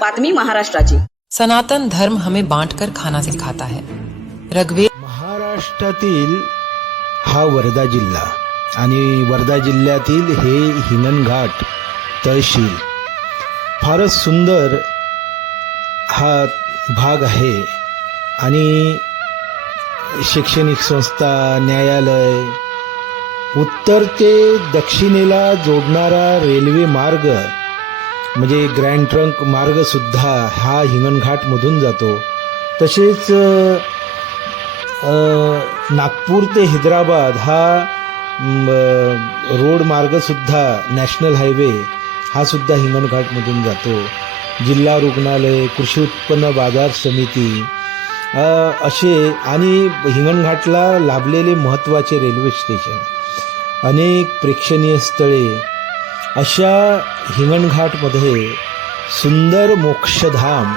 बातमी महाराष्ट्राची। सनातन धर्म हमें बांटकर खाना सिखाता है। ऋग्वेद महाराष्ट्रातील हा वर्धा जिल्हा आणि वर्धा जिल्ह्यातील हे हिंगणघाट तहसील फारच सुंदर हा भाग आहे आणि शैक्षणिक संस्था, न्यायालय, उत्तर ते दक्षिणेला जोडणारा रेल्वे मार्ग म्हणजे ग्रँड ट्रंक मार्ग सुद्धा हा हिंगणघाटमधून जातो। तसेच नागपूर ते हैदराबाद हा रोड मार्ग सुद्धा नॅशनल हायवे हा सुद्धा हिंगणघाटमधून जातो। जिल्हा रुग्णालय, कृषी उत्पन्न बाजार समिती असे आणि हिंगणघाटला लाभलेले महत्त्वाचे रेल्वे स्टेशन, अनेक प्रेक्षणीय स्थळे अशा हिंगणघाटमध्ये सुंदर मोक्षधाम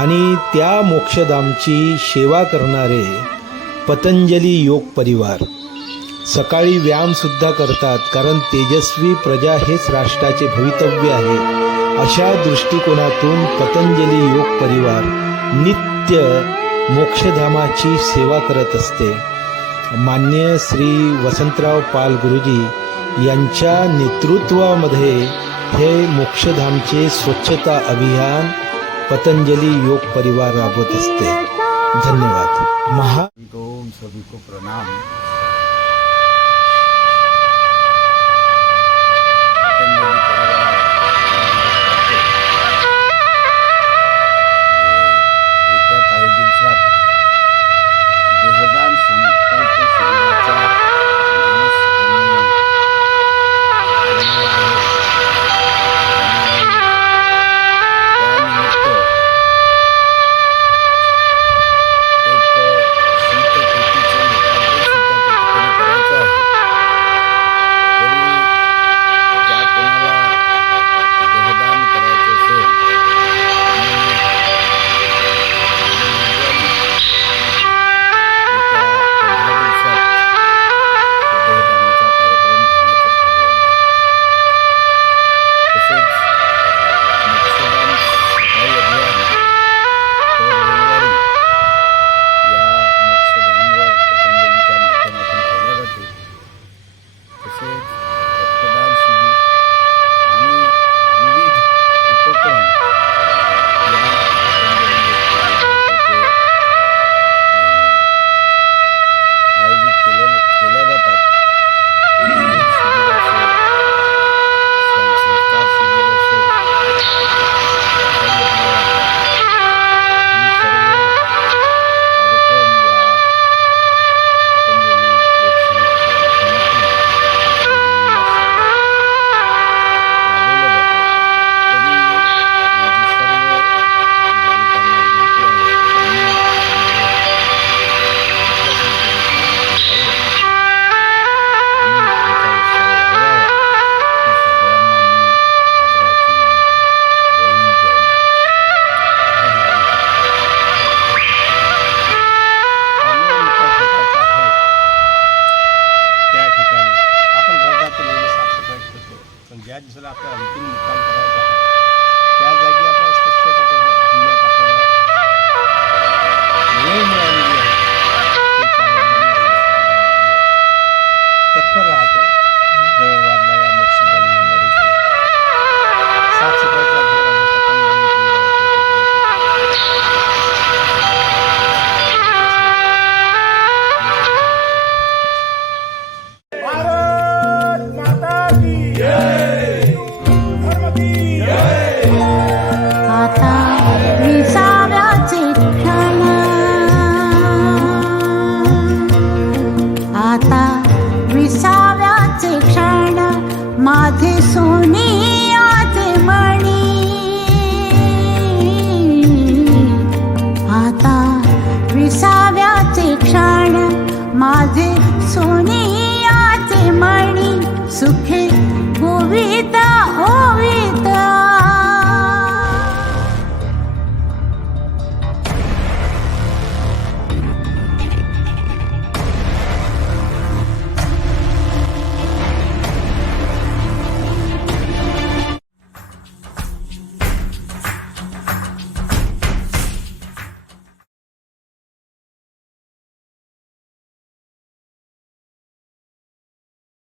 आणि त्या मोक्षधामची सेवा करणारे पतंजली योग परिवार सकाळी व्यायामसुद्धा करतात, कारण तेजस्वी प्रजा हेच राष्ट्राचे भवितव्य आहे। अशा दृष्टिकोनातून पतंजली योग परिवार नित्य मोक्षधामाची सेवा करत असते। मान्य श्री वसंतराव पाल गुरुजी यांच्या नेतृत्वामध्ये हे मोक्षधामचे स्वच्छता अभियान पतंजली योग परिवार राबवत असते। धन्यवाद। ओम सभी को प्रणाम। येत्या काही दिवसात देहदान संकल्प शिबिराचा दिवस त्यानिमित्त एक शीतपेटीचं लोकार्पण सुद्धा त्या ठिकाणी करायचं आहे। तरी ज्या कोणाला देहदान करायचं असेल ज्या दिवसाला आपल्याला अंतिम मुक्काम करायचा आहे त्या जागी आपल्याला स्वच्छता जिल्ह्यात आपल्याला वेळ मिळालेली आहे। तत्पर राहतो देववारला या मोक्षधाम इथे साफसफाईचा अभियान विसाव्याचे क्षण माझे सोनियाचे मणी, आता विसाव्याचे क्षण माझे सोनियाचे मणी सुखे